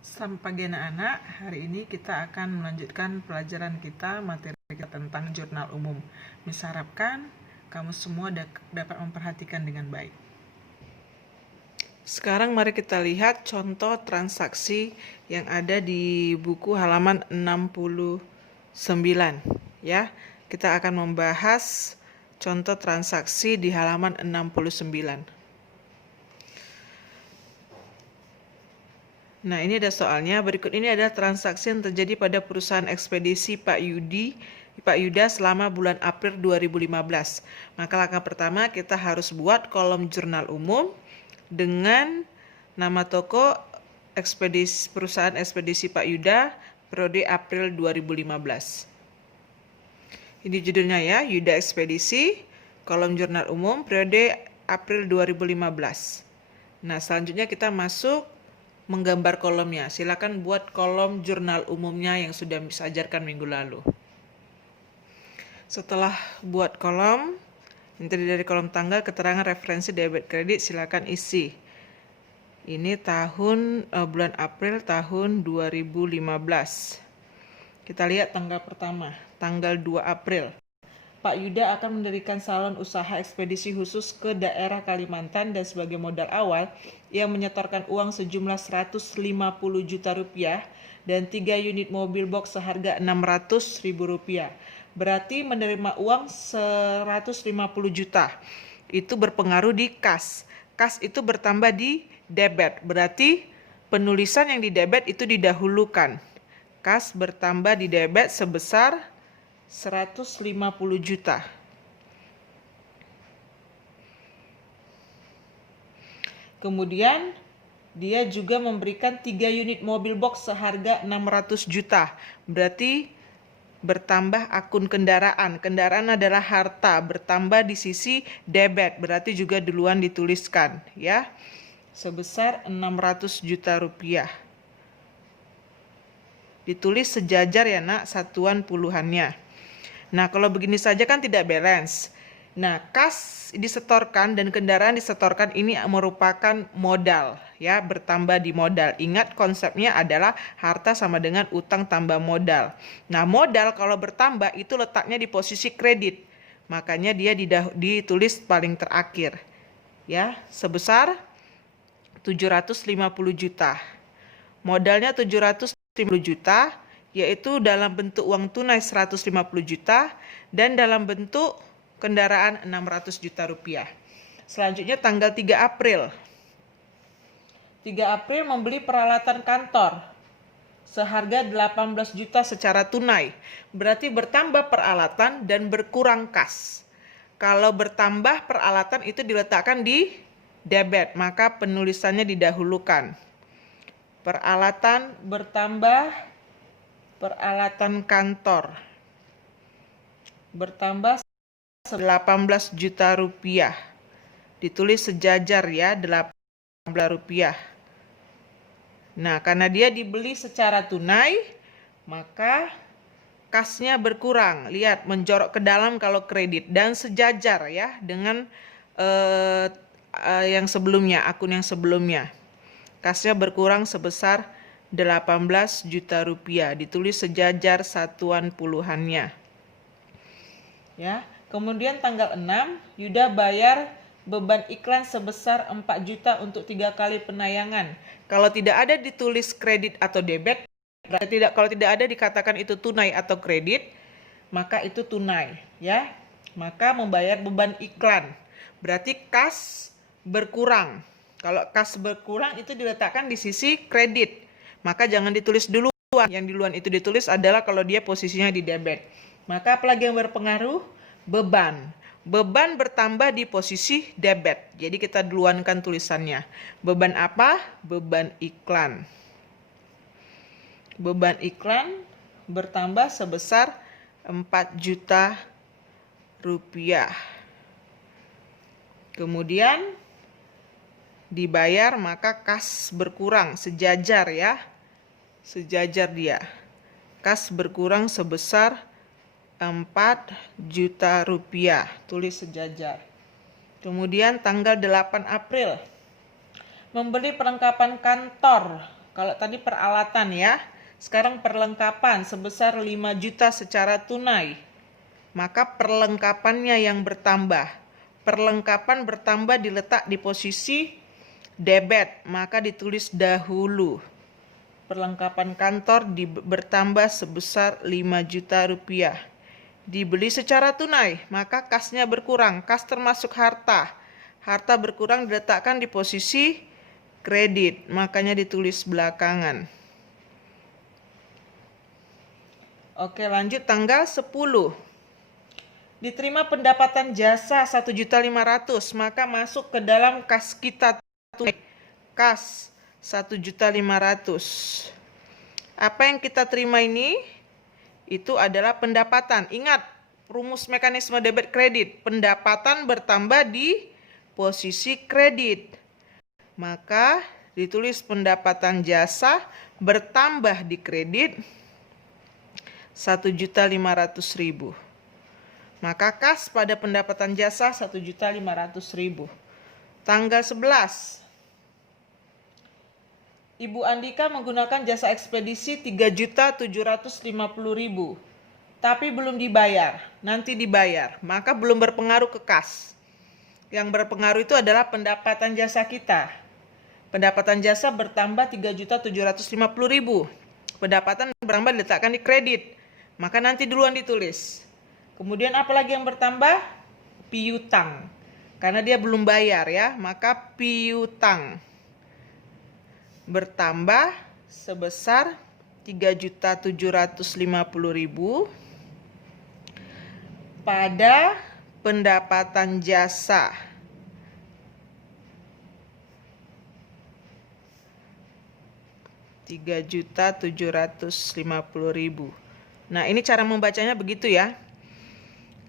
Selamat pagi anak-anak, hari ini kita akan melanjutkan pelajaran kita, materi kita tentang jurnal umum. Miss harapkan kamu semua dapat memperhatikan dengan baik. Sekarang mari kita lihat contoh transaksi yang ada di buku halaman 69. Ya, kita akan membahas contoh transaksi di halaman 69. Nah, ini ada soalnya. Berikut ini adalah transaksi yang terjadi pada perusahaan ekspedisi Pak Yuda selama bulan April 2015. Maka langkah pertama kita harus buat kolom jurnal umum dengan nama toko perusahaan ekspedisi Pak Yuda periode April 2015. Ini judulnya ya, Yuda Ekspedisi, kolom jurnal umum periode April 2015. Nah, selanjutnya kita masuk menggambar kolomnya. Silakan buat kolom jurnal umumnya yang sudah Miss ajarkan minggu lalu. Setelah buat kolom, ini terdiri dari kolom tanggal, keterangan referensi debit kredit, silakan isi. Ini bulan April tahun 2015. Kita lihat tanggal pertama, tanggal 2 April. Pak Yuda akan mendirikan salon usaha ekspedisi khusus ke daerah Kalimantan dan sebagai modal awal, ia menyetorkan uang sejumlah 150 juta rupiah dan 3 unit mobil box seharga 600.000 rupiah. Berarti menerima uang 150 juta. Itu berpengaruh di kas. Kas itu bertambah di debit. Berarti penulisan yang di debit itu didahulukan. Kas bertambah di debit sebesar 150 juta. Kemudian dia juga memberikan 3 unit mobil box seharga 600 juta. Berarti bertambah akun kendaraan. Kendaraan adalah harta, bertambah di sisi debit. Berarti juga duluan dituliskan ya. Sebesar 600 juta rupiah. Ditulis sejajar ya nak, satuan puluhannya. Nah, kalau begini saja kan tidak balance. Nah, kas disetorkan dan kendaraan disetorkan ini merupakan modal ya, bertambah di modal. Ingat konsepnya adalah harta sama dengan utang tambah modal. Nah, modal kalau bertambah itu letaknya di posisi kredit. Makanya dia ditulis paling terakhir. Ya, sebesar 750 juta. Modalnya 750 juta, yaitu dalam bentuk uang tunai 150 juta dan dalam bentuk kendaraan 600 juta rupiah. Selanjutnya tanggal 3 April. 3 April membeli peralatan kantor seharga 18 juta secara tunai. Berarti bertambah peralatan dan berkurang kas. Kalau bertambah peralatan itu diletakkan di debit, maka penulisannya didahulukan. Peralatan bertambah, peralatan kantor bertambah 18 juta rupiah. Ditulis sejajar ya, 18 rupiah. Nah, karena dia dibeli secara tunai, maka kasnya berkurang. Lihat, menjorok ke dalam kalau kredit dan sejajar ya dengan yang sebelumnya, akun yang sebelumnya. Kasnya berkurang sebesar 18 juta rupiah. Ditulis sejajar satuan puluhannya. Ya, kemudian tanggal 6, Yuda bayar beban iklan sebesar 4 juta untuk 3 kali penayangan. Kalau tidak ada ditulis kredit atau debit, kalau tidak ada dikatakan itu tunai atau kredit, maka itu tunai, ya. Maka membayar beban iklan. Berarti kas berkurang. Kalau kas berkurang itu diletakkan di sisi kredit. Maka jangan ditulis duluan. Yang duluan itu ditulis adalah kalau dia posisinya di debit. Maka apalagi yang berpengaruh? Beban. Beban bertambah di posisi debit. Jadi kita duluankan tulisannya. Beban apa? Beban iklan. Beban iklan bertambah sebesar 4 juta rupiah. Kemudian dibayar maka kas berkurang sejajar ya. Sejajar dia. Kas berkurang sebesar 4 juta rupiah. Tulis sejajar. Kemudian tanggal 8 April. Membeli perlengkapan kantor Kalau tadi peralatan ya, sekarang perlengkapan sebesar 5 juta secara tunai. Maka perlengkapannya yang bertambah. Perlengkapan bertambah diletak di posisi debit, maka ditulis dahulu. Perlengkapan kantor bertambah sebesar 5 juta rupiah. Dibeli secara tunai, maka kasnya berkurang. Kas termasuk harta. Harta berkurang diletakkan di posisi kredit, makanya ditulis belakangan. Oke, lanjut tanggal 10. Diterima pendapatan jasa 1.500.000, maka masuk ke dalam kas kita tunai. Kas 1.500.000. Apa yang kita terima ini? Itu adalah pendapatan. Ingat, rumus mekanisme debit kredit. Pendapatan bertambah di posisi kredit. Maka ditulis pendapatan jasa bertambah di kredit 1.500.000. Maka kas pada pendapatan jasa 1.500.000. Tanggal 11. Ibu Andika menggunakan jasa ekspedisi 3.750.000. Tapi belum dibayar, nanti dibayar. Maka belum berpengaruh ke kas. Yang berpengaruh itu adalah pendapatan jasa kita. Pendapatan jasa bertambah 3.750.000. Pendapatan bertambah diletakkan di kredit. Maka nanti duluan ditulis. Kemudian apa lagi yang bertambah? Piutang. Karena dia belum bayar ya, maka piutang bertambah sebesar 3.750.000 pada pendapatan jasa. Rp3.750.000. Nah, ini cara membacanya begitu ya.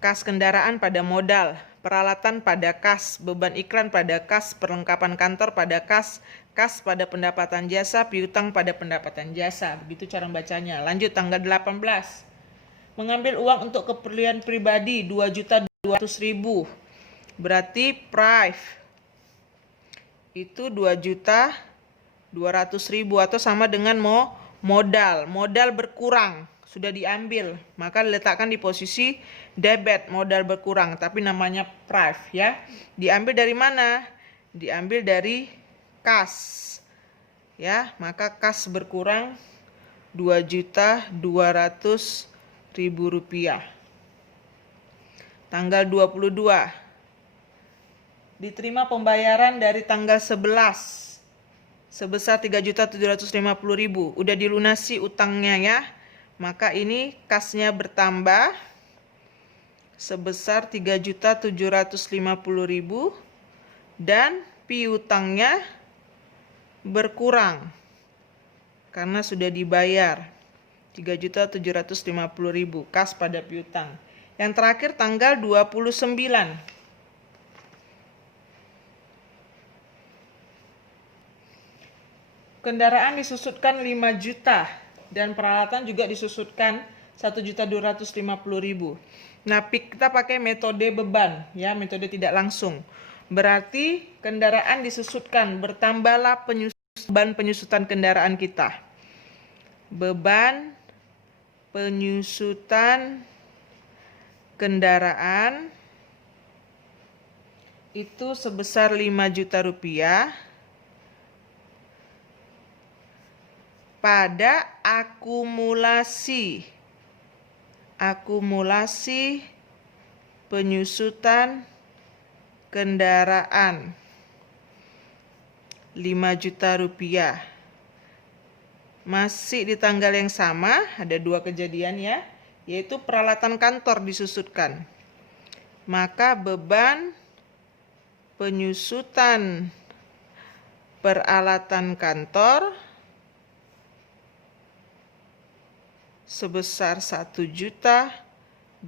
Kas kendaraan pada modal, peralatan pada kas, beban iklan pada kas, perlengkapan kantor pada kas, kas pada pendapatan jasa, piutang pada pendapatan jasa. Begitu cara membacanya. Lanjut tanggal 18. Mengambil uang untuk keperluan pribadi 2.200.000. Berarti price itu 2.200.000 atau sama dengan modal. Modal berkurang, sudah diambil, maka diletakkan di posisi debit, modal berkurang, tapi namanya price ya. Diambil dari mana? Diambil dari kas. Ya, maka kas berkurang 2.200.000 rupiah. Tanggal 22. Diterima pembayaran dari tanggal 11 sebesar 3.750.000. Udah dilunasi utangnya ya. Maka ini kasnya bertambah sebesar 3.750.000 dan piutangnya berkurang karena sudah dibayar 3.750.000 kas pada piutang. Yang terakhir tanggal 29. Kendaraan disusutkan 5 juta dan peralatan juga disusutkan 1.250.000. Nah, kita pakai metode beban ya, metode tidak langsung. Berarti kendaraan disusutkan, bertambahlah beban penyusutan kendaraan kita. Beban penyusutan kendaraan itu sebesar 5 juta rupiah pada akumulasi penyusutan kendaraan 5 juta rupiah. Masih di tanggal yang sama, ada 2 kejadian ya, yaitu peralatan kantor disusutkan. Maka beban penyusutan peralatan kantor sebesar 1.250.000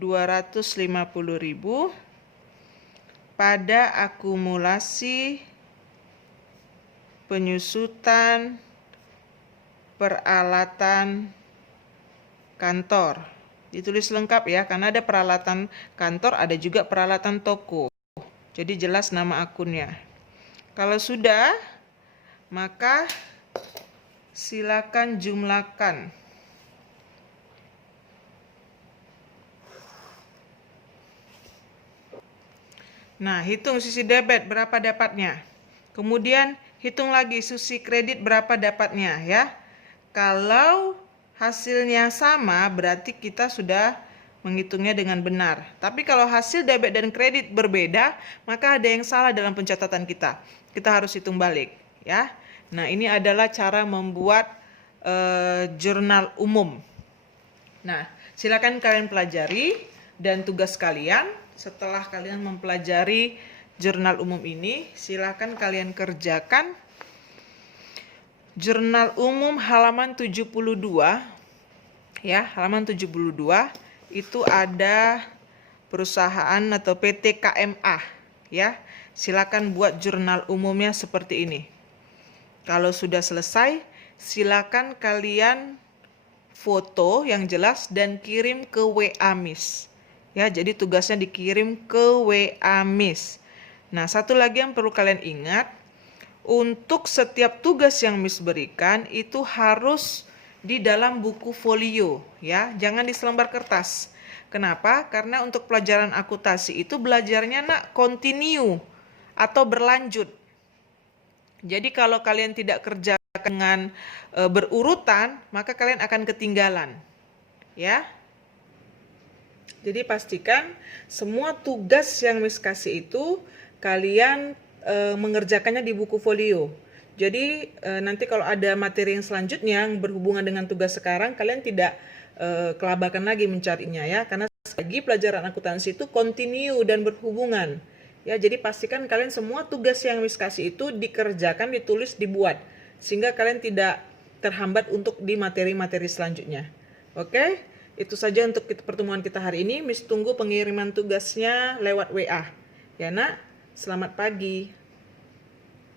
pada akumulasi penyusutan peralatan kantor. Ditulis lengkap ya, karena ada peralatan kantor, ada juga peralatan toko. Jadi jelas nama akunnya. Kalau sudah, maka silakan jumlahkan. Nah, hitung sisi debit berapa dapatnya. Kemudian hitung lagi sisi kredit berapa dapatnya ya. Kalau hasilnya sama berarti kita sudah menghitungnya dengan benar. Tapi kalau hasil debit dan kredit berbeda, maka ada yang salah dalam pencatatan kita. Kita harus hitung balik ya. Nah, ini adalah cara membuat jurnal umum. Nah, silakan kalian pelajari dan tugas kalian setelah kalian mempelajari jurnal umum ini, silakan kalian kerjakan jurnal umum halaman 72 ya, halaman 72 itu ada perusahaan atau PT KMA ya. Silakan buat jurnal umumnya seperti ini. Kalau sudah selesai, silakan kalian foto yang jelas dan kirim ke WA Miss. Ya, jadi tugasnya dikirim ke WA Miss. Nah, satu lagi yang perlu kalian ingat, untuk setiap tugas yang Miss berikan itu harus di dalam buku folio, ya, jangan di selembar kertas. Kenapa? Karena untuk pelajaran akuntansi itu belajarnya continue atau berlanjut. Jadi kalau kalian tidak kerja dengan berurutan, maka kalian akan ketinggalan, ya. Jadi pastikan semua tugas yang Miss kasih itu kalian mengerjakannya di buku folio. Jadi nanti kalau ada materi yang selanjutnya yang berhubungan dengan tugas sekarang, kalian tidak kelabakan lagi mencarinya ya. Karena lagi pelajaran akuntansi itu continue dan berhubungan. Ya, jadi pastikan kalian semua tugas yang Miss kasih itu dikerjakan, ditulis, dibuat. Sehingga kalian tidak terhambat untuk di materi-materi selanjutnya. Oke? Itu saja untuk pertemuan kita hari ini. Miss tunggu pengiriman tugasnya lewat WA. Ya nak, selamat pagi.